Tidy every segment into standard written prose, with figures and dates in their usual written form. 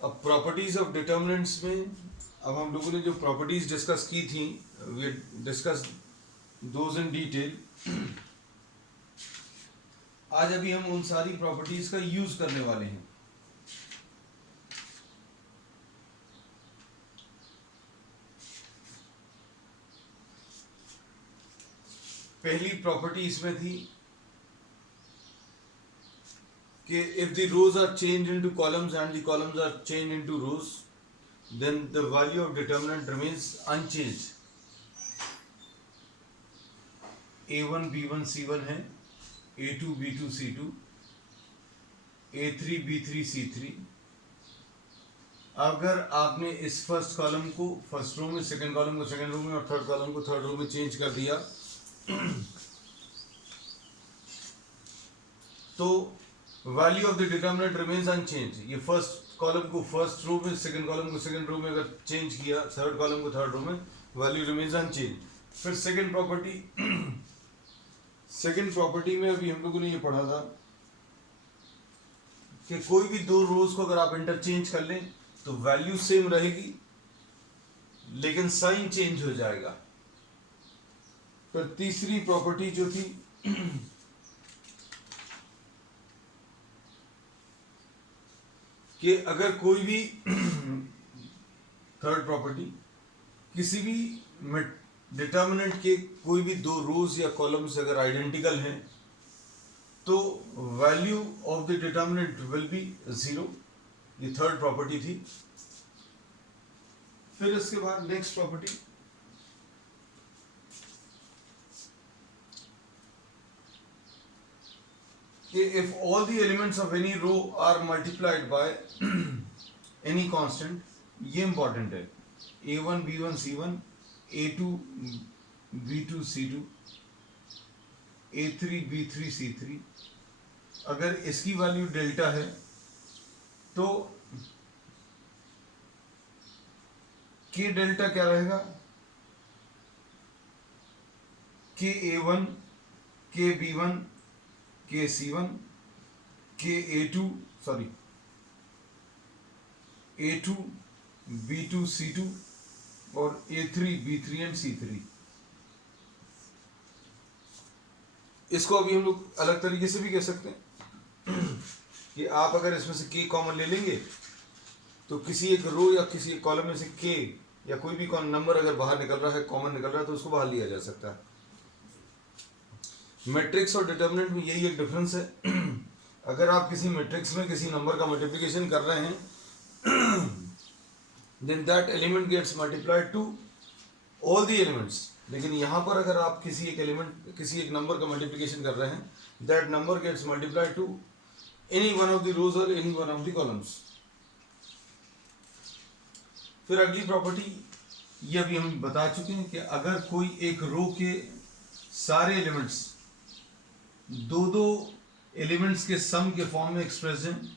अब properties of determinants में अब हम लोगों ने जो प्रॉपर्टीज डिस्कस की थी, we discuss those in detail. आज अभी हम उन सारी प्रॉपर्टीज का यूज करने वाले हैं। पहली प्रॉपर्टी इसमें थी कि if the rows are changed into columns and the columns are changed into rows, then the value of determinant remains unchanged. a1 b1 c1 है, a2 b2 c2, a3 b3 c3। अगर आपने इस first column को first row में, second column को second row में और third column को थर्ड रो में चेंज कर दिया तो value of the determinant remains unchange. ये फर्स्ट कॉलम को फर्स्ट रो में, सेकंड कॉलम को सेकंड रो में अगर चेंज किया, थर्ड कॉलम को थर्ड रो में, वैल्यू रिमेन्स अनचेंज। फिर सेकंड प्रॉपर्टी सेकंड प्रॉपर्टी में अभी हम लोगों ने ये पढ़ा था कि कोई भी दो रोज को अगर आप इंटरचेंज कर लें तो वैल्यू सेम रहेगी लेकिन साइन चेंज हो जाएगा। फिर तीसरी प्रॉपर्टी जो थी कि अगर कोई भी थर्ड प्रॉपर्टी किसी भी डिटर्मिनेंट के कोई भी दो रोज या कॉलम्स अगर आइडेंटिकल हैं तो value of the determinant will be zero. ये थर्ड प्रॉपर्टी थी। फिर इसके बाद next property if all the elements of any row are multiplied by any constant, ये important है, a1 b1 c1, a2 b2 c2, a3 b3 c3, अगर इसकी value delta है तो k डेल्टा क्या रहेगा, k a1 k b1 k c1 k a2 a2 b2 c2 और a3 b3 and c3। इसको अभी हम लोग अलग तरीके से भी कह सकते हैं कि आप अगर इसमें से k कॉमन ले लेंगे तो किसी एक रो या किसी एक कॉलम में से k या कोई भी नंबर अगर बाहर निकल रहा है, कॉमन निकल रहा है, तो उसको बाहर लिया जा सकता है। मैट्रिक्स और डिटर्मिनेंट में यही एक डिफरेंस है। अगर आप किसी मैट्रिक्स में किसी नंबर का मल्टीप्लिकेशन कर रहे हैं then that element gets multiplied to all the elements, लेकिन यहाँ पर अगर आप किसी एक नंबर का मल्टीप्लिकेशन कर रहे हैं that number gets multiplied to any one of the rows और any one of the columns. फिर अगली प्रॉपर्टी ये अभी हम बता चुके हैं कि अगर कोई एक रो के सारे एलिमेंट्स दो एलिमेंट्स के सम के फॉर्म में एक्सप्रेस हैं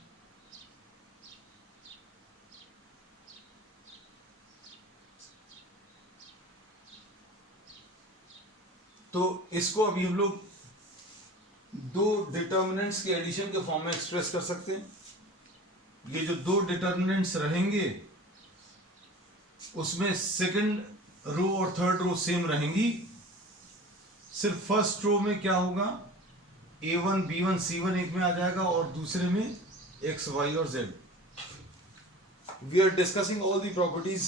तो इसको अभी हम लोग दो डिटर्मिनेंट्स के एडिशन के फॉर्म में एक्सप्रेस कर सकते हैं। ये जो दो डिटर्मिनेंट्स रहेंगे उसमें सेकंड रो और थर्ड रो सेम रहेंगी, सिर्फ फर्स्ट रो में क्या होगा, a1 b1 c1 एक में आ जाएगा और दूसरे में x y और z। We are discussing all the properties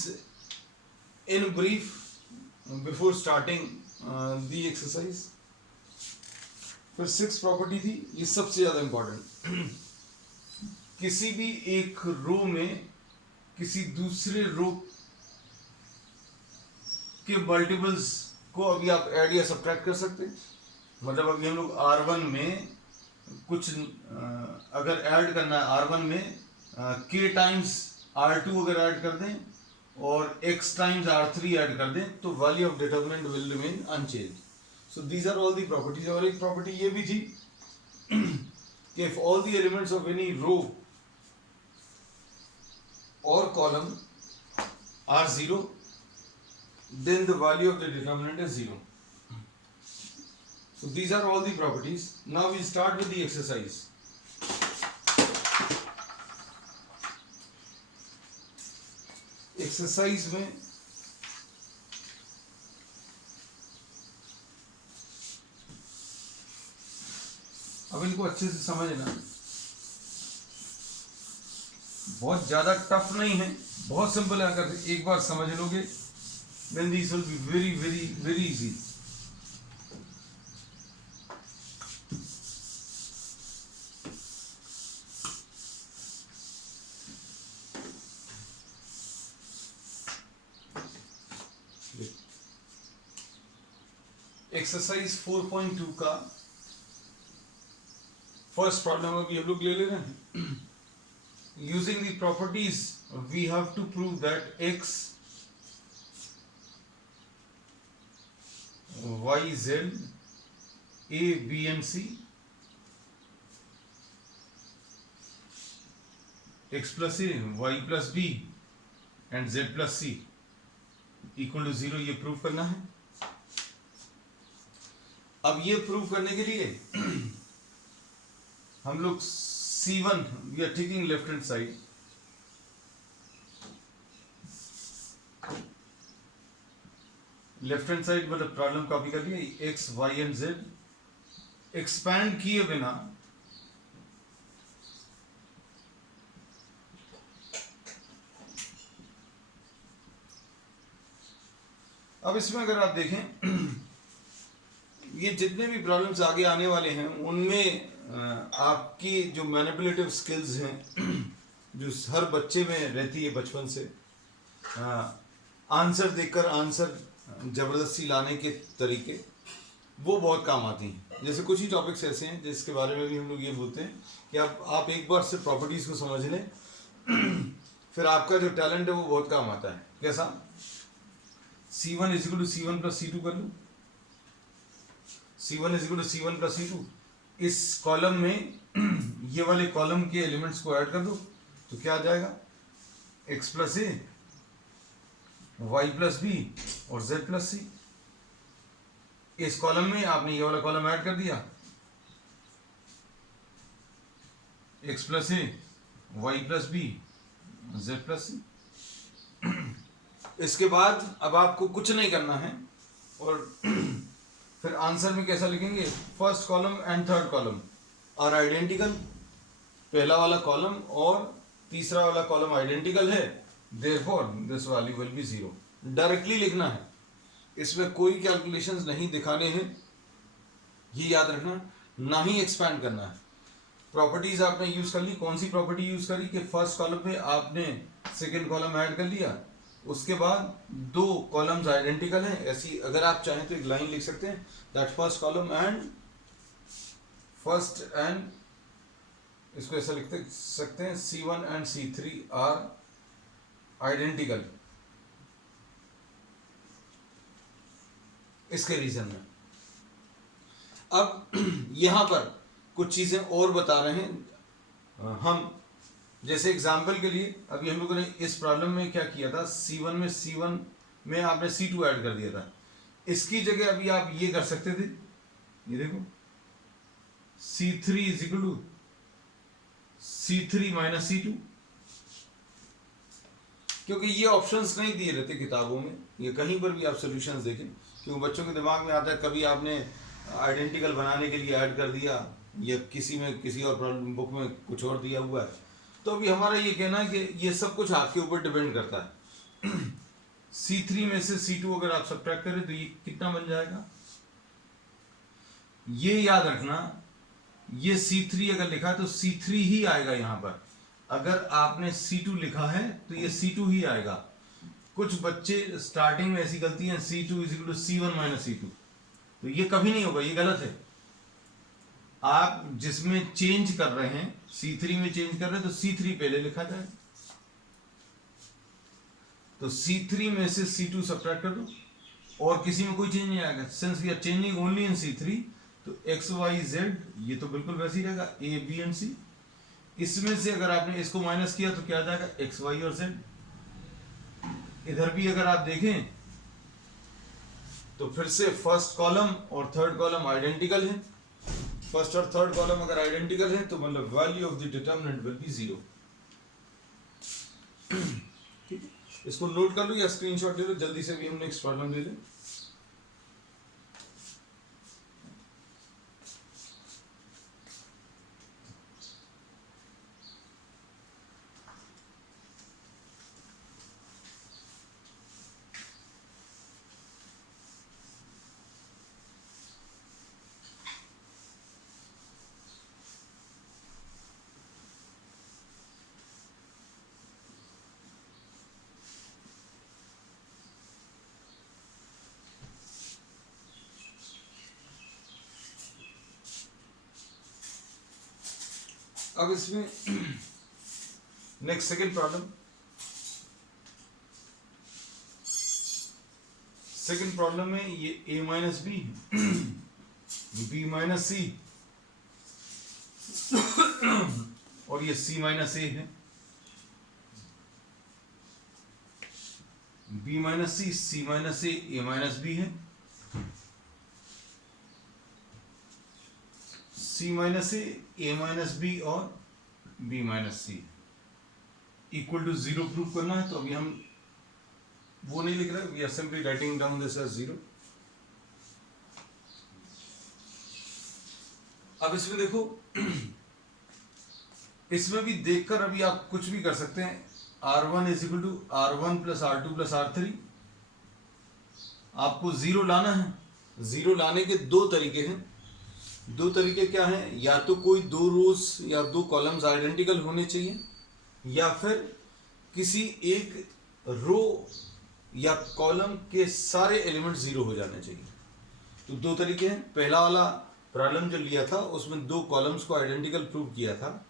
in brief before starting the exercise. फिर सिक्स प्रॉपर्टी थी, ये सबसे ज्यादा इंपॉर्टेंट। किसी भी एक रो में किसी दूसरे रो के मल्टीपल्स को अभी आप ऐड या सब्ट्रैक्ट कर सकते हैं। मतलब अभी हम लोग R1 में कुछ अगर ऐड करना है, R1 में k टाइम्स R2 अगर ऐड कर दें और x टाइम्स R3 ऐड कर दें तो value of determinant will remain unchange. So these are all the properties. और एक प्रॉपर्टी ये भी थी कि if all the elements of any row और column are zero then the value of the determinant is 0. So these are all the properties. Now we start with the exercise. Exercise में अब इनको अच्छे से समझना, बहुत ज्यादा टफ नहीं है, बहुत सिंपल है। अगर एक बार समझ लोगे then these will be very very very easy. Exercise 4.2 का फर्स्ट प्रॉब्लम अभी हम लोग ले ले रहे हैं। Using the properties we have to prove that x y z a b and c x plus a y plus b and z plus c equal to 0, ये prove करना है। अब ये प्रूव करने के लिए हम लोग C1 we are taking left hand side, left hand side मतलब प्रॉब्लम कॉपी कर लिया, X Y and Z expand किए बिना अब इसमें अगर आप देखें ये जितने भी प्रॉब्लम्स आगे आने वाले हैं उनमें आपकी जो मैनिपुलेटिव स्किल्स हैं जो हर बच्चे में रहती है बचपन से, आंसर देखकर आंसर जबरदस्ती लाने के तरीके, वो बहुत काम आती हैं। जैसे कुछ ही टॉपिक्स ऐसे हैं जिसके बारे में भी हम लोग ये बोलते हैं कि आप एक बार से प्रॉपर्टीज को समझ लें फिर आपका जो टैलेंट है वो बहुत काम आता है। कैसा? C1 is equal to C1 plus C2 कर लो, C1 is equal to C1 plus C2, इस कॉलम में ये वाले कॉलम के एलिमेंट्स को ऐड कर दो तो क्या आ जाएगा, x plus a y plus B और z प्लस सी। इस कॉलम में आपने ये वाला कॉलम ऐड कर दिया, x plus a y plus b z plus c. इसके बाद अब आपको कुछ नहीं करना है और फिर आंसर में कैसा लिखेंगे, first column and third column are identical, पहला वाला कॉलम और तीसरा वाला कॉलम आइडेंटिकल है, therefore this value will be 0। Directly लिखना है, इसमें कोई कैलकुलेशंस नहीं दिखाने हैं, ये याद रखना, ना ही एक्सपैंड करना है। प्रॉपर्टीज आपने यूज कर ली, कौन सी प्रॉपर्टी यूज करी कि फर्स्ट कॉलम में आपने सेकेंड कॉलम ऐड कर लिया, उसके बाद दो कॉलम्स आइडेंटिकल हैं, ऐसी अगर आप चाहें तो एक लाइन लिख सकते हैं that first column and first and, इसको ऐसा लिख सकते हैं C1 and C3 are identical, इसके रीजन में। अब यहां पर कुछ चीजें और बता रहे हैं हम, जैसे एग्जाम्पल के लिए अभी हम लोगों ने इस प्रॉब्लम में क्या किया था, C1 में आपने C2 ऐड कर दिया था, इसकी जगह अभी आप ये कर सकते थे, ये देखो C3 is equal to C3 minus C2, क्योंकि ये ऑप्शंस नहीं दिए रहते किताबों में, ये कहीं पर भी आप सॉल्यूशंस देखें, क्योंकि बच्चों के दिमाग में आता है कभी आपने आइडेंटिकल बनाने के लिए ऐड कर दिया या किसी में किसी और प्रॉब्लम बुक में कुछ और दिया हुआ है। तो अभी हमारा ये कहना है कि ये सब कुछ आपके ऊपर डिपेंड करता है। C3 में से C2 अगर आप सब्ट्रैक्ट करें तो ये कितना बन जाएगा, ये याद रखना, ये C3 अगर लिखा है तो C3 ही आएगा यहां पर, अगर आपने C2 लिखा है तो ये C2 ही आएगा। कुछ बच्चे स्टार्टिंग में ऐसी गलती है C2 is equal to C1 minus C2, तो ये कभी नहीं होगा, ये गलत है। आप जिसमें चेंज कर रहे हैं C3 में चेंज कर रहे हैं तो C3 पहले लिखा जाए, तो C3 में से C2 सब्ट्रैक्ट कर दो और किसी में कोई चेंज नहीं आएगा, since we are changing only in C3, तो x y z ये तो बिल्कुल वैसे ही रहेगा, a b and c। इसमें से अगर आपने इसको माइनस किया तो क्या आ जाएगा, x y और z। इधर भी अगर आप देखें तो फिर से फर्स्ट कॉलम और थर्ड कॉलम आइडेंटिकल है, फर्स्ट और थर्ड कॉलम अगर आइडेंटिकल है तो मतलब value of the determinant will be 0। ठीक है, इसको नोट कर लो या स्क्रीनशॉट ले लो, जल्दी से भी हम नेक्स्ट प्रॉब्लम ले लें। अब इसमें next second problem, second problem में ये a minus b, b minus c और ये c माइनस ए है। b minus c, c minus a minus b है। c minus a minus b और b minus c equal to zero prove करना है। तो अभी हम वो नहीं लिख रहे, we are simply writing down this as zero. अब इसमें देखो, इसमें भी देखकर अभी आप कुछ भी कर सकते हैं। r1 is equal to r1 plus r2 plus r3। आपको जीरो लाना है। जीरो लाने के दो तरीके हैं। दो तरीके क्या हैं? या तो कोई दो रोज या दो कॉलम्स आइडेंटिकल होने चाहिए, या फिर किसी एक रो या कॉलम के सारे एलिमेंट जीरो हो जाने चाहिए। तो दो तरीके हैं। पहला वाला प्रॉब्लम जो लिया था उसमें दो कॉलम्स को आइडेंटिकल प्रूव किया था।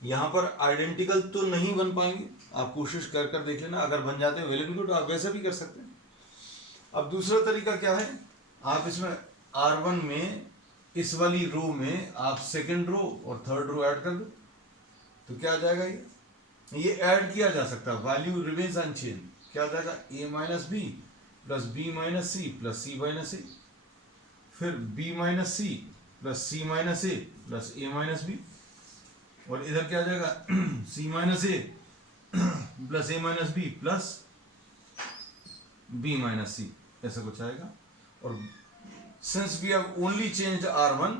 यहाँ पर आइडेंटिकल तो नहीं बन पाएंगे, आप कोशिश कर कर देख लेना। अगर बन जाते हैं वेल एंड गुड, आप वैसे भी कर सकते हैं। अब दूसरा तरीका क्या है? आप इसमें R1 में इस वाली रो में आप सेकंड रो और थर्ड रो ऐड कर दो, तो क्या आ जाएगा? ये ऐड किया जा सकता है, वैल्यू रिमेन्स अनचेंज। क्या आ जाएगा? a minus b plus b minus c plus c minus a, फिर b minus c plus c minus a plus a minus b, और इधर क्या आ जाएगा? c minus a plus a minus b plus b minus c, ऐसा कुछ आएगा। और since we have only changed r1,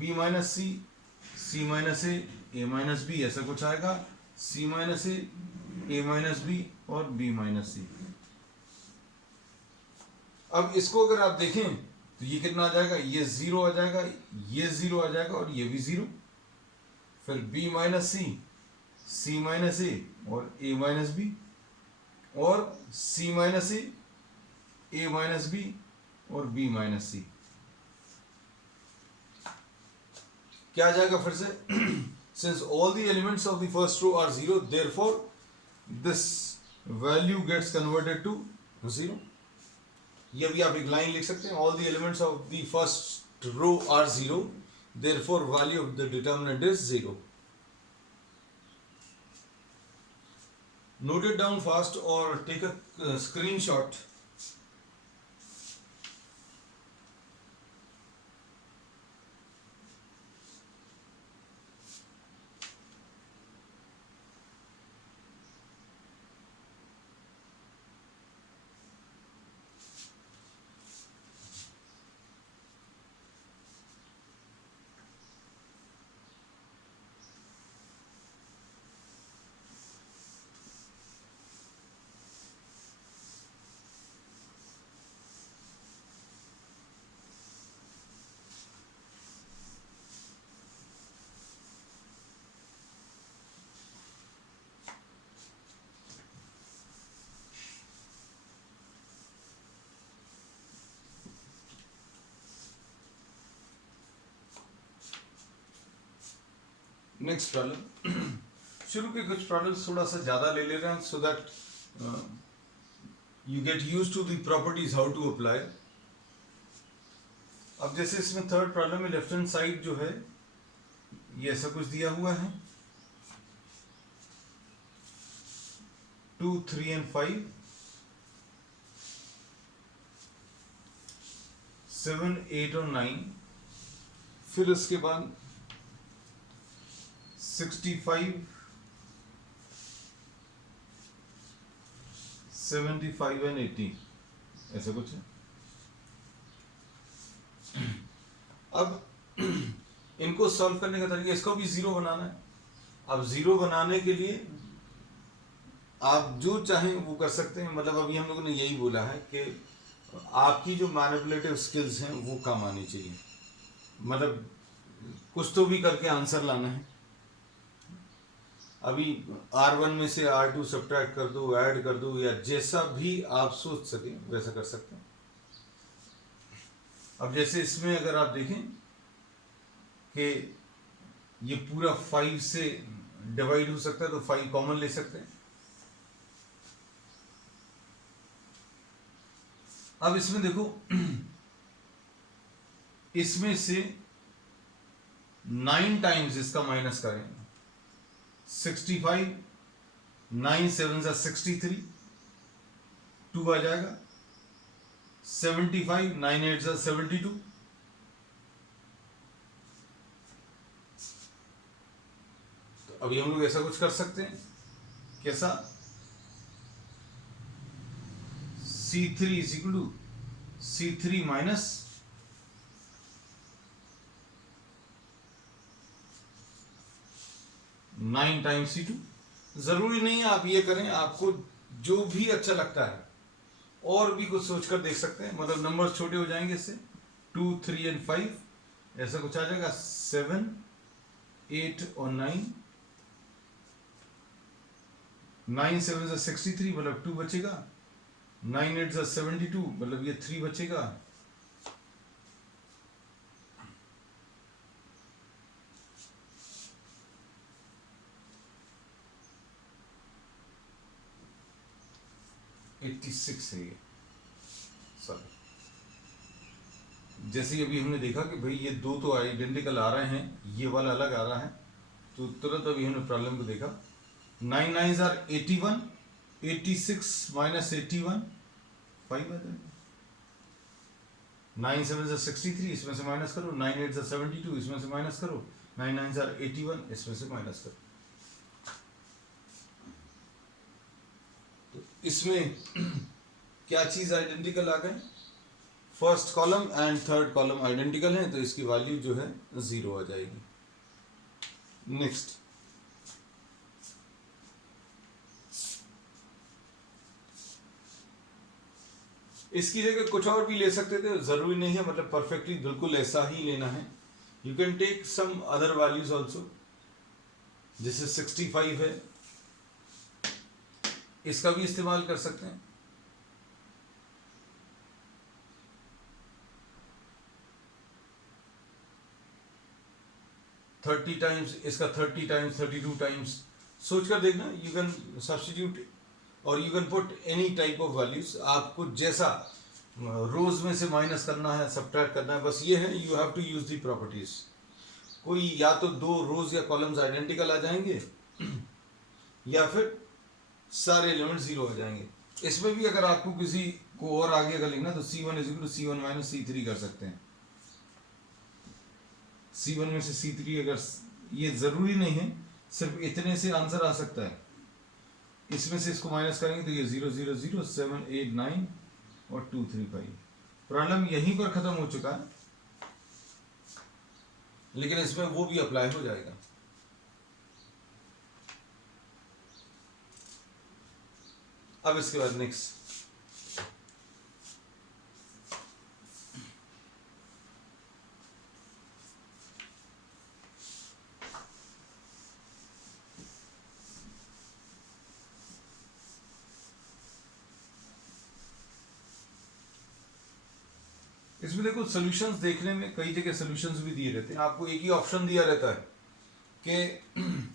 b minus c, c minus a minus b, ऐसा कुछ आएगा। c minus a minus b और b minus c। अब इसको अगर आप देखें तो ये कितना आ जाएगा? ये जीरो आ जाएगा, ये जीरो आ जाएगा और ये भी जीरो। फिर b minus c, c minus a और a minus b, और c minus a minus b और b माइनस सी। क्या आ जाएगा फिर से? Since all the elements of the first row are zero, therefore this value gets converted to zero. ये भी आप एक लाइन लिख सकते हैं, all the elements of the first row are zero, therefore value of the determinant is zero. Note it down fast और take a screenshot. Next problem. शुरू के कुछ प्रॉब्लम्स थोड़ा सा ज्यादा ले ले रहे हैं, so that you get used to the properties how to apply. अब जैसे इसमें थर्ड प्रॉब्लम में लेफ्ट हैंड साइड जो है ये ऐसा कुछ दिया हुआ है, 2, 3 and 5, 7, 8 और 9। फिर उसके बाद 65, 75 एंड 80, ऐसा कुछ है। अब इनको सॉल्व करने का तरीका, इसको भी जीरो बनाना है। अब जीरो बनाने के लिए आप जो चाहें वो कर सकते हैं। मतलब अभी हम लोगों ने यही बोला है कि आपकी जो मैनिपुलेटिव स्किल्स हैं वो काम आनी चाहिए। मतलब कुछ तो भी करके आंसर लाना है। अभी R1 में से R2 सब्ट्रैक्ट कर दो, ऐड कर दो, या जैसा भी आप सोच सकें वैसा कर सकते हैं। अब जैसे इसमें अगर आप देखें कि ये पूरा 5 से डिवाइड हो सकता है तो 5 कॉमन ले सकते हैं। अब इसमें देखो इसमें से 9 टाइम्स इसका माइनस करें, 65, 9 7 63, 2 आ जाएगा, 75, 9 8 72। तो अभी हम लोग ऐसा कुछ कर सकते हैं, कैसा, C3 is equal to C3 minus 9 times C2। जरूरी नहीं है आप ये करें, आपको जो भी अच्छा लगता है और भी कुछ सोचकर देख सकते हैं। मतलब नंबर छोटे हो जाएंगे इससे, 2 3 एंड 5 ऐसा कुछ आ जाएगा, 7 8 और 9, 9 7 63 मतलब 2 बचेगा, 9 8 72 मतलब ये 3 बचेगा, $86 है ये। सॉरी, जैसे ही अभी हमने देखा कि भाई ये दो तो आइडेंटिकल आ रहे हैं, ये वाला अलग आ रहा है, तो तुरंत अभी हमने प्रॉब्लम को देखा। 9 9 81, 86 माइनस 81 5 आ जाएगा, 9 7 63 इसमें से माइनस करो, 9 8 72 इसमें से माइनस करो, 9 9 81 इसमें से माइनस करो। तो इसमें क्या चीज आइडेंटिकल आ गए, first column and third column identical है, तो इसकी वैल्यू जो है 0 आ जाएगी। नेक्स्ट, इसकी जगह कुछ और भी ले सकते थे, जरूरी नहीं है मतलब परफेक्टली बिल्कुल ऐसा ही लेना है। You can take some other values also, जैसे 65 है, इसका भी इस्तेमाल कर सकते हैं। थर्टी टाइम्स इसका, 30 टाइम्स, 32 टाइम्स, सोचकर देखना। यू कैन सब्स्टिट्यूट और you can put any type of values, आपको जैसा रोज में से माइनस करना है, सब्ट्रैक्ट करना है, बस ये है, you have to use the properties. कोई या तो दो रोज या कॉलम्स आइडेंटिकल आ जाएंगे या फिर सारे एलिमेंट 0 आ जाएंगे। इसमें भी अगर आपको किसी को और आगे अगर लिखना तो C1 is equal to C1 minus C3 कर सकते हैं। C1 में से C3, अगर ये जरूरी नहीं है, सिर्फ इतने से आंसर आ सकता है। इसमें से इसको माइनस करेंगे तो ये 0 0 0 7 8 9 और 2 3 5। प्रॉब्लम यहीं पर खत्म हो चुका है, लेकिन इसमें वो भी अप्लाई हो जाएगा। अब इसके बाद नेक्स्ट, इसमें देखो सॉल्यूशंस देखने में कई जगह सॉल्यूशंस भी दिए रहते हैं, आपको एक ही ऑप्शन दिया रहता है कि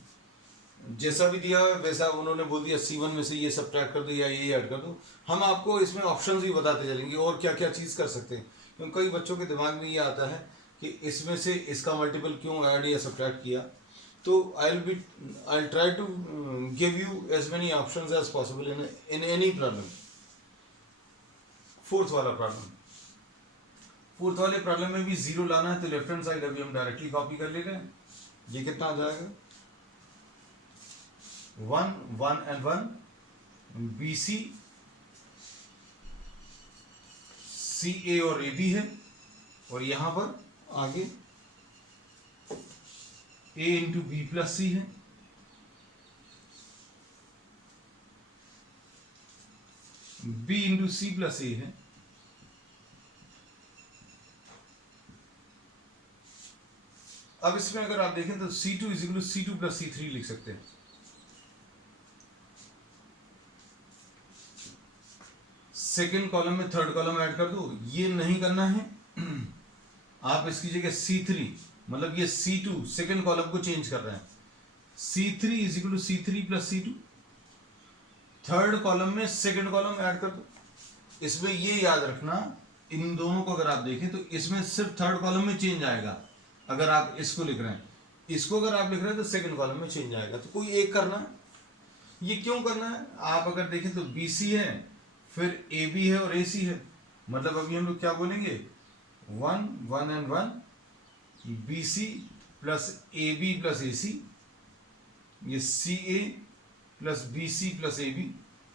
जैसा भी दिया वैसा उन्होंने बोल दिया C1 में से ये सब्ट्रैक्ट कर दो या ये ऐड कर दो। हम आपको इसमें ऑप्शंस भी बताते चलेंगे और क्या क्या चीज़ कर सकते हैं, क्योंकि कई बच्चों के दिमाग में ये आता है कि इसमें से इसका मल्टीपल क्यों ऐड या सब्ट्रैक्ट किया। तो I'll try to give you as many options as possible in any problem। Fourth वाले प्रॉब्लम में भी 0 लाना है, तो लेफ्ट हैंड साइड अभी हम डायरेक्टली कॉपी कर ले रहे हैं। ये कितना आ जाएगा, 1 1 and 1 BC सी ए और ए बी है, और यहां पर आगे ए इंटू बी प्लस सी है, बी इंटू सी प्लस ए है, अब इसमें अगर आप देखें तो C2 is equal to C2 plus C3 लिख सकते हैं। सेकेंड कॉलम में थर्ड कॉलम ऐड कर दो, ये नहीं करना है। आप इसकी जगह C3, मतलब ये C2 सेकेंड कॉलम को चेंज कर रहे हैं, C3 is equal to C3 plus C2। Third column में सेकेंड कॉलम ऐड कर दो। इसमें ये याद रखना, इन दोनों को अगर आप देखें तो इसमें सिर्फ थर्ड कॉलम में चेंज आएगा अगर आप इसको लिख रहे हैं, इसको अगर आप लिख रहे हैं तो सेकंड कॉलम में चेंज आएगा। तो कोई एक करना है। ये क्यों करना है, आप अगर देखें तो BC है, फिर AB है और AC है, मतलब अभी हम लोग क्या बोलेंगे, 1 1 and 1 BC plus AB plus AC, ये CA plus BC plus AB,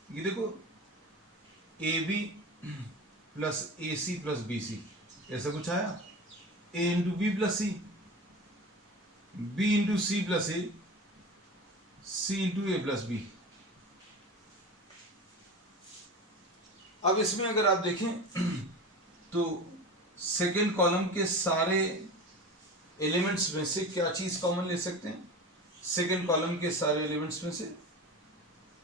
ये देखो AB plus AC plus BC, ऐसा कुछ आया। A into B plus C, B into C plus A, C into A plus B. अब इसमें अगर आप देखें तो सेकेंड कॉलम के सारे एलिमेंट्स में से क्या चीज कॉमन ले सकते हैं, सेकेंड कॉलम के सारे एलिमेंट्स में से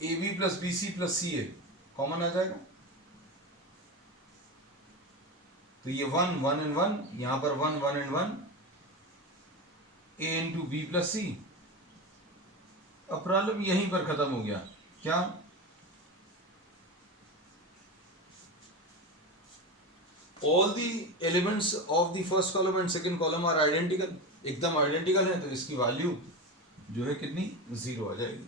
a b plus b c plus C a common आ जाएगा। तो ये 1 1 एंड 1, यहां पर 1 1 and 1, a into B plus c. अब प्रॉब्लम यहीं पर खत्म हो गया। क्या, all the elements of the first column and second column are identical, एकदम आइडेंटिकल है, तो इसकी वैल्यू जो है कितनी, 0 आ जाएगी।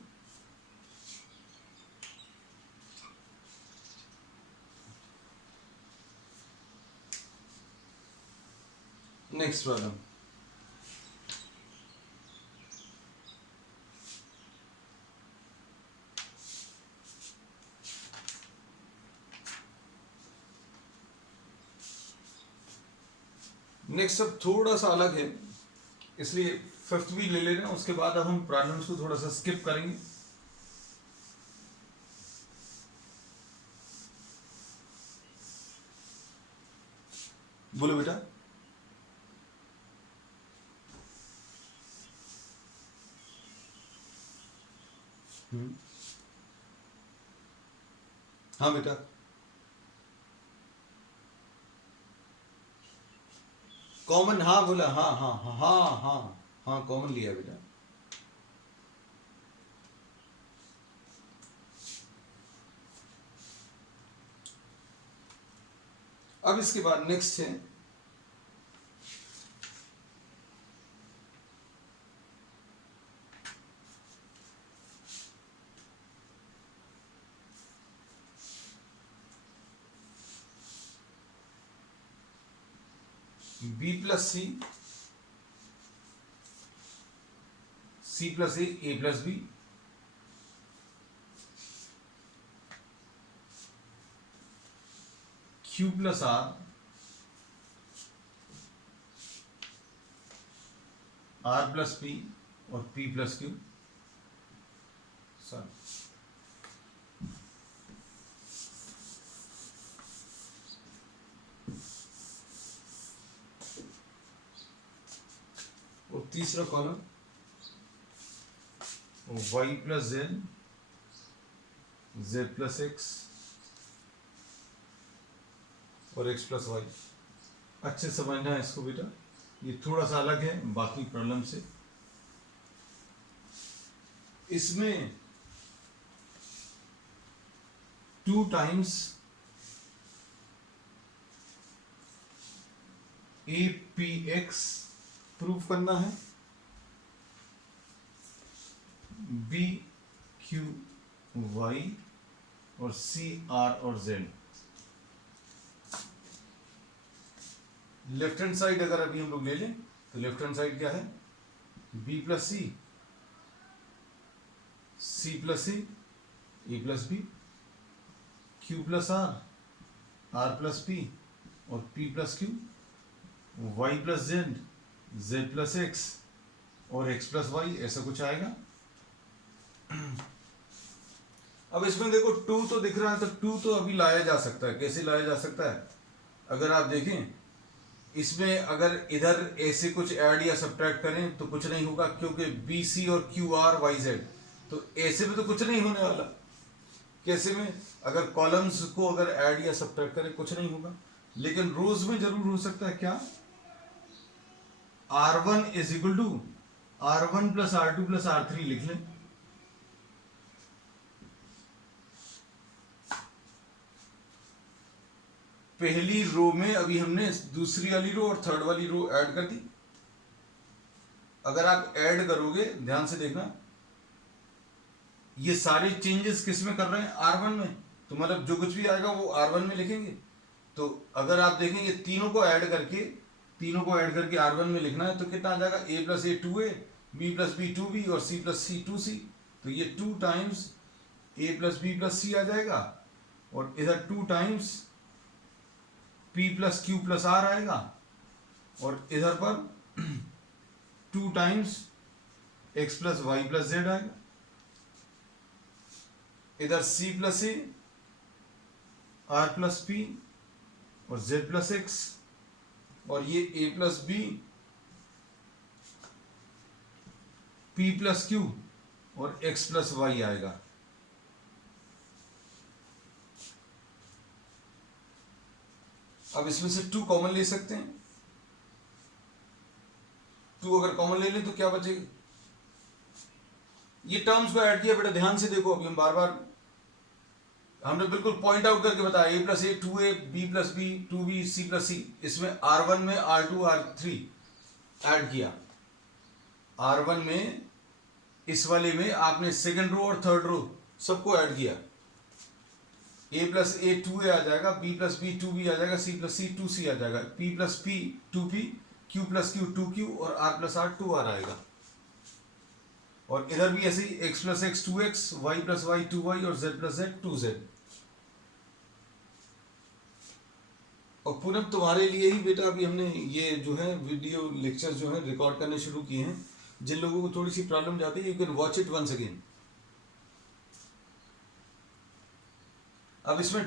नेक्स्ट प्रॉब्लम, नेक्स्ट अब थोड़ा सा अलग है, इसलिए फिफ्थ भी ले ले रहे हैं, उसके बाद अब हम प्रॉब्लम्स को थोड़ा सा स्किप करेंगे। बोलो बेटा। हाँ बेटा, कॉमन, हाँ बोला, हाँ हाँ हाँ हाँ हाँ हाँ कॉमन लिया बेटा। अब इसके बाद नेक्स्ट है B plus C, C plus A plus B, Q plus R, R plus P और पी प्लस क्यू। सॉरी, और तीसरा column y plus Z, Z plus x और x प्लस वाई। अच्छे समझना है इसको बेटा, ये थोड़ा सा अलग है बाकी प्रॉब्लम से। इसमें 2 times A P x proof करना है, बी क्यू वाई और सी आर और जेड। लेफ्ट हैंड साइड अगर अभी हम लोग ले लें तो लेफ्ट हैंड साइड क्या है, B plus C, C plus C, A plus B, Q plus R, R plus P और p plus Q, y plus Z, Z plus x और x प्लस वाई, ऐसा कुछ आएगा। अब इसमें देखो 2 तो दिख रहा है, तो 2 तो अभी लाया जा सकता है। कैसे लाया जा सकता है? अगर आप देखें इसमें, अगर इधर ऐसे कुछ ऐड या सब्ट्रैक्ट करें तो कुछ नहीं होगा, क्योंकि बी सी और क्यू आर वाई जेड, तो ऐसे में तो कुछ नहीं होने वाला। कैसे में? अगर कॉलम्स को अगर ऐड या सब्ट्रैक्ट करें कुछ नहीं होगा, लेकिन रोज में जरूर हो सकता है। क्या? R1 is equal to R1 plus R2 plus R3 लिख लें। पहली रो में अभी हमने दूसरी वाली रो और थर्ड वाली रो ऐड कर दी। अगर आप ऐड करोगे, ध्यान से देखना, ये सारे चेंजेस किस में कर रहे हैं? R1 में। तो मतलब जो कुछ भी आएगा वो R1 में लिखेंगे। तो अगर आप देखेंगे तीनों को ऐड करके R1 में लिखना है, तो कितना आ जाएगा? a plus a 2a, b plus b 2b और c प्लस सी 2c। तो ये 2 times a plus B plus c आ जाएगा, और इधर 2 times p plus Q plus r आएगा, और इधर पर 2 times x plus Y plus Z आएगा। इधर c plus a, r plus p और z प्लस एक्स, और ये a plus b, p plus Q और x प्लस वाई आएगा। अब इसमें से 2 कॉमन ले सकते हैं। 2 अगर कॉमन ले लें तो क्या बचेगा? ये टर्म्स को ऐड किया बेटा, ध्यान से देखो। अभी हम बार बार हमने बिल्कुल पॉइंट आउट करके बताया, a plus a 2a, b plus b 2b, c plus c. इसमें R1 में R2 R3 ऐड किया। R1 में, इस वाले में आपने सेकंड रो और थर्ड रो सबको ऐड किया। a प्लस ए 2a आ जाएगा, b प्लस बी 2b आ जाएगा, c प्लस सी 2c आ जाएगा, p plus p 2p, q plus q 2q और r प्लस r 2r आएगा। और इधर भी ऐसे ही x plus x 2x, y plus y 2y और z प्लस z 2z। और पूनम तुम्हारे लिए ही बेटा अभी हमने ये जो है वीडियो लेक्चर जो है रिकॉर्ड करने शुरू किए हैं। जिन लोगों को थोड़ी सी प्रॉब्लम जाती है, you can watch it once again. अब इसमें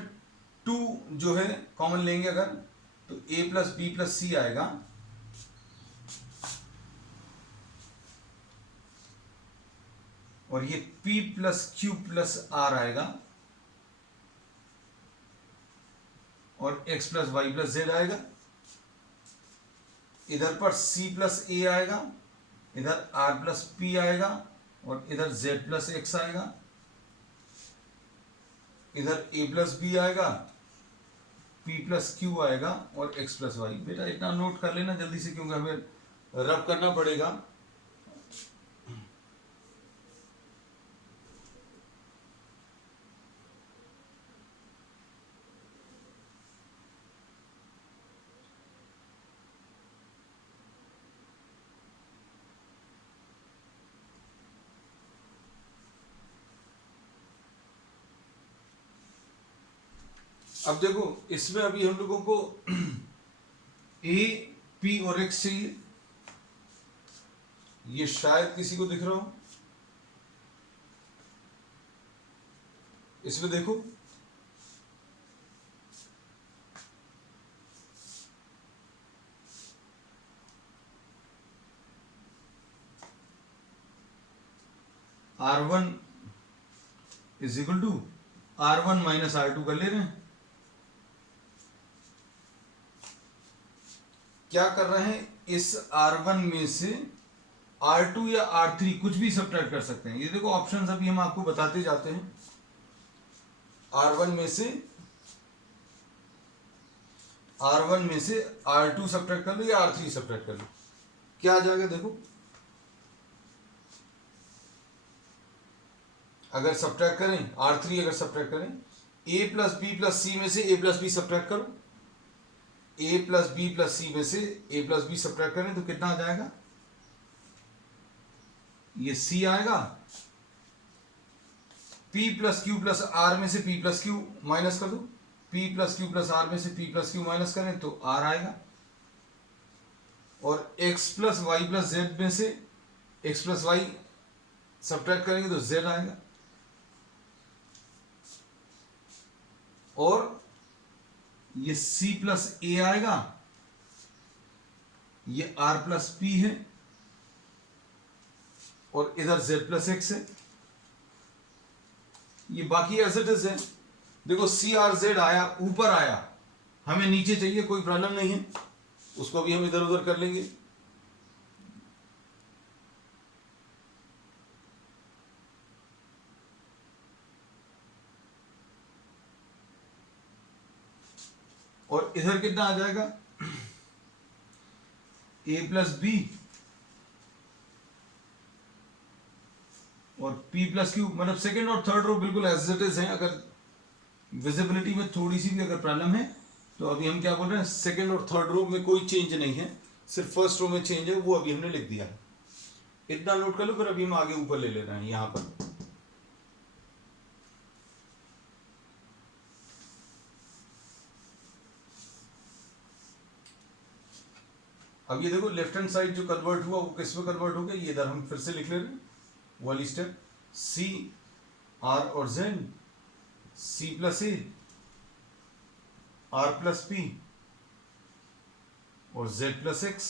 2 जो है कॉमन लेंगे अगर, तो a plus B plus C आएगा, और ये p plus Q plus r आएगा, और x plus Y plus Z आएगा। इधर पर c प्लस ए आएगा, इधर r प्लस p आएगा, और इधर z प्लस एक्स आएगा। इधर a प्लस बी आएगा, p प्लस क्यू आएगा और x प्लस वाई। बेटा इतना नोट कर लेना जल्दी से, क्योंकि हमें रब करना पड़ेगा। अब देखो इसमें अभी हम लोगों को a, p और x चाहिए। ये शायद किसी को दिख रहा हो। इसमें देखो R1 is equal to R1 minus R2 कर ले रहे हैं। क्या कर रहे हैं? इस R1 में से R2 या R3 कुछ भी सब्ट्रैक्ट कर सकते हैं। ये देखो ऑप्शंस अभी हम आपको बताते जाते हैं। R1 में से R2 सब्ट्रैक्ट कर लो या R3 सब्ट्रैक्ट कर लो, क्या आ जाएगा? देखो अगर सब्ट्रैक्ट करें, R3 अगर सब्ट्रैक्ट करें, a प्लस बी प्लस सी में से a प्लस बी सब्ट्रैक्ट करो, a प्लस बी प्लस सी में से a प्लस बी सब्ट्रैक्ट करें तो कितना आ जाएगा? ये c आएगा। p plus Q plus r में से p प्लस क्यू माइनस कर दो, P plus Q plus R में से P प्लस क्यू माइनस करें तो R आएगा, और x plus Y plus Z में से x प्लस वाई सब्ट्रैक्ट करेंगे तो z आएगा, और ये c प्लस a आएगा, ये r प्लस p है, और इधर z प्लस x है। ये बाकी एज इट इज है। देखो सी आर जेड आया, ऊपर आया, हमें नीचे चाहिए, कोई प्रॉब्लम नहीं है, उसको भी हम इधर उधर कर लेंगे। और इधर कितना आ जाएगा, a प्लस बी और p प्लस क्यू, मतलब सेकेंड और थर्ड रो बिल्कुल एज इट इज है। अगर विजिबिलिटी में थोड़ी सी भी अगर प्रॉब्लम है तो अभी हम क्या बोल रहे हैं, सेकेंड और थर्ड रो में कोई चेंज नहीं है, सिर्फ फर्स्ट रो में चेंज है, वो अभी हमने लिख दिया है। इतना नोट कर लो, फिर अभी हम आगे ऊपर ले रहे हैं यहां पर। अब ये देखो लेफ्ट हैंड साइड जो कन्वर्ट हुआ वो किस में कन्वर्ट हो गया, ये इधर हम फिर से लिख ले रहे हैं वाली स्टेप, सी आर और Z, C plus A R plus P और जेड प्लस एक्स,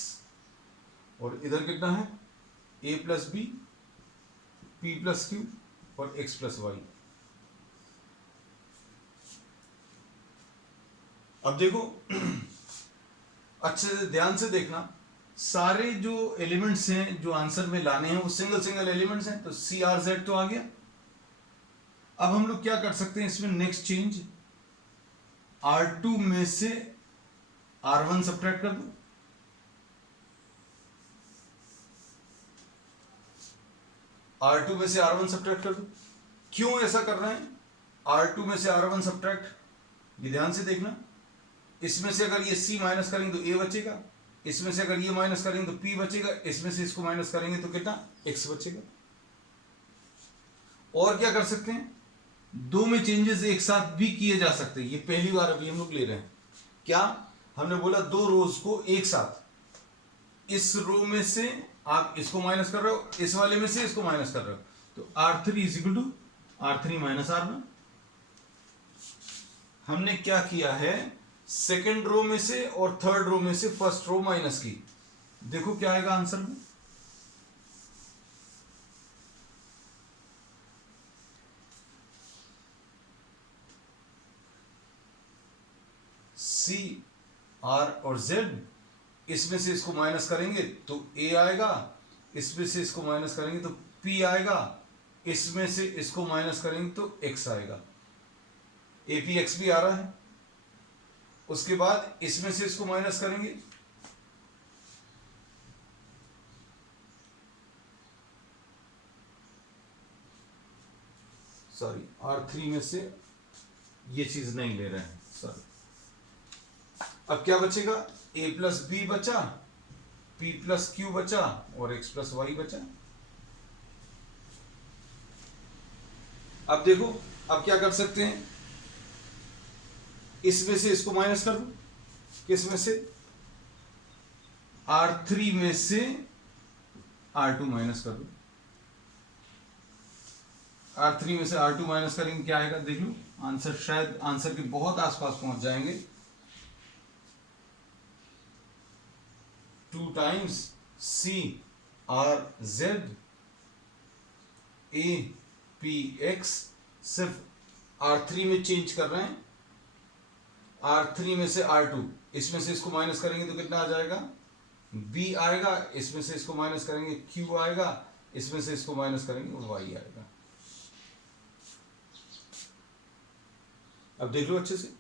और इधर कितना है, A plus B, P plus Q और एक्स प्लस वाई। अब देखो अच्छे से ध्यान से देखना, सारे जो एलिमेंट्स हैं जो आंसर में लाने हैं वो सिंगल सिंगल एलिमेंट्स हैं। तो सी आर जेड तो आ गया। अब हम लोग क्या कर सकते हैं इसमें, नेक्स्ट चेंज, R2 में से R1 सब्ट्रैक्ट कर दो, R2 में से R1 सब्ट्रैक्ट कर दो। क्यों ऐसा कर रहे हैं, R2 में से R1 सब्ट्रैक्ट, ये ध्यान से देखना, इसमें से अगर ये C माइनस करेंगे तो A बचेगा, इसमें से अगर ये माइनस करेंगे तो P बचेगा, इसमें से इसको माइनस करेंगे तो कितना, X बचेगा। और क्या कर सकते हैं, दो में चेंजेस एक साथ भी किए जा सकते हैं। ये पहली बार अभी हम लोग ले रहे हैं। क्या हमने बोला, दो रोज को एक साथ, इस रो में से आप इसको माइनस कर रहे हो, इस वाले में से इसको माइनस कर रहे हो, तो R3 is equal to R3 minus R1। हमने क्या किया है, सेकेंड रो में से और थर्ड रो में से फर्स्ट रो माइनस की। देखो क्या आएगा आंसर में, सी आर और जेड, इसमें से इसको माइनस करेंगे तो ए आएगा, इसमें से इसको माइनस करेंगे तो पी आएगा, इसमें से इसको माइनस करेंगे तो एक्स आएगा। ए पी एक्स भी आ रहा है। उसके बाद इसमें से इसको माइनस करेंगे, सॉरी R3 में से ये चीज नहीं ले रहे हैं, सॉरी। अब क्या बचेगा, a प्लस बी बचा, p प्लस क्यू बचा और x प्लस वाई बचा। अब देखो, अब क्या कर सकते हैं, इसमें से इसको माइनस कर दो, किसमें से, R3 में से R2 माइनस कर दो। R3 में से R2 माइनस करेंगे क्या आएगा, देख लो आंसर, शायद आंसर के बहुत आसपास पहुंच जाएंगे। 2 times C R Z A P X, सिर्फ R3 में चेंज कर रहे हैं। R3 में से R2, इसमें से इसको माइनस करेंगे तो कितना आ जाएगा, B आएगा, इसमें से इसको माइनस करेंगे Q आएगा, इसमें से इसको माइनस करेंगे Y आएगा। अब देख लो अच्छे से,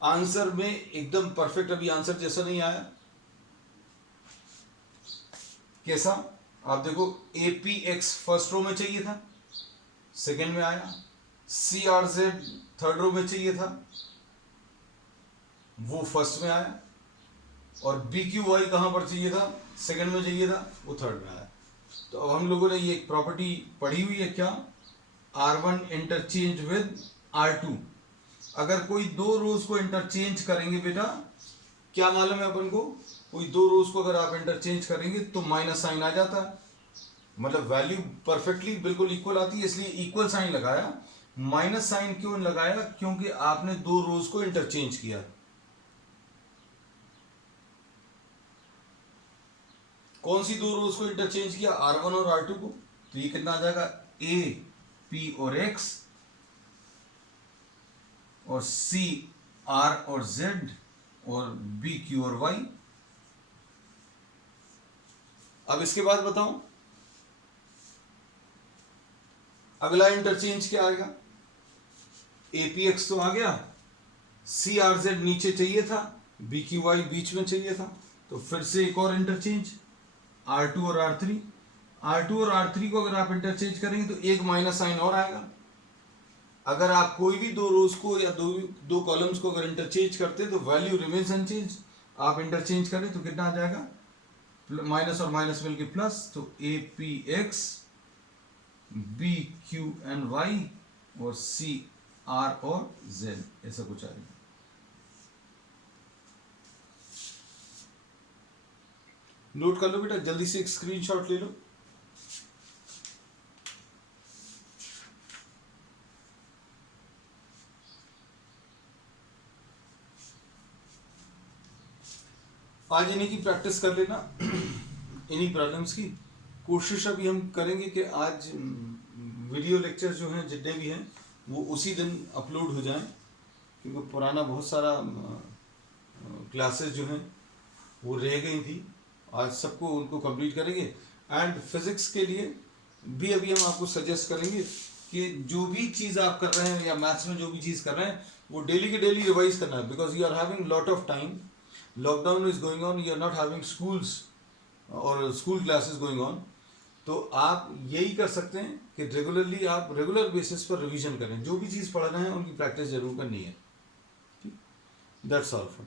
आंसर में एकदम परफेक्ट अभी आंसर जैसा नहीं आया। कैसा, आप देखो APX फर्स्ट रो में चाहिए था, सेकंड में आया। CRZ थर्ड रो में चाहिए था, वो फर्स्ट में आया। और BQY कहां पर चाहिए था, सेकंड में चाहिए था, वो थर्ड में आया। तो अब हम लोगों ने ये प्रॉपर्टी पढ़ी हुई है क्या, R1 इंटरचेंज विद R2, अगर कोई दो रोज को इंटरचेंज करेंगे बेटा, क्या मालूम है अपन को, कोई दो रोज को अगर आप इंटरचेंज करेंगे तो माइनस साइन आ जाता है, मतलब वैल्यू परफेक्टली बिल्कुल इक्वल आती है, इसलिए इक्वल साइन लगाया। माइनस साइन क्यों लगाया, क्योंकि आपने दो रोज को इंटरचेंज किया। कौन सी दो रोज को इंटरचेंज किया, R1 और R2 को, तो ये कितना आ जाएगा, A P और X और C R और Z और B Q और Y। अब इसके बाद बताओ अगला इंटरचेंज क्या आएगा, APX तो आ गया, CRZ नीचे चाहिए था, BQY बीच में चाहिए था, तो फिर से एक और इंटरचेंज R2 और R3। R2 और R3 को अगर आप इंटरचेंज करेंगे तो एक माइनस साइन और आएगा। अगर आप कोई भी दो रोज को या दो कॉलम्स को अगर इंटरचेंज करते हैं तो वैल्यू रिमेन्स अनचेंज। आप इंटरचेंज करें तो कितना आ जाएगा, माइनस और माइनस मिलके प्लस, तो APX BQNY और CR और Z ऐसा कुछ आएगा। नोट कर लो बेटा, जल्दी से एक स्क्रीनशॉट ले लो। आज इन्हीं की प्रैक्टिस कर लेना, इन्हीं प्रॉब्लम्स की कोशिश अभी हम करेंगे कि आज वीडियो लेक्चर जो हैं जितने भी हैं वो उसी दिन अपलोड हो जाएं, क्योंकि पुराना बहुत सारा क्लासेस जो हैं वो रह गई थी, आज सबको उनको कंप्लीट करेंगे। एंड फिजिक्स के लिए भी अभी हम आपको सजेस्ट करेंगे कि जो भी चीज़ आप कर रहे हैं या मैथ्स में जो भी चीज़ कर रहे हैं वो डेली के डेली रिवाइज करना है, because you are having lot of time, lockdown is going on, you are not having schools और स्कूल क्लासेस गोइंग ऑन। तो आप यही कर सकते हैं कि रेगुलरली आप रेगुलर बेसिस पर रिवीजन करें, जो भी चीज़ पढ़ रहे हैं उनकी प्रैक्टिस जरूर करनी है। ठीक, दैट्स ऑल फॉर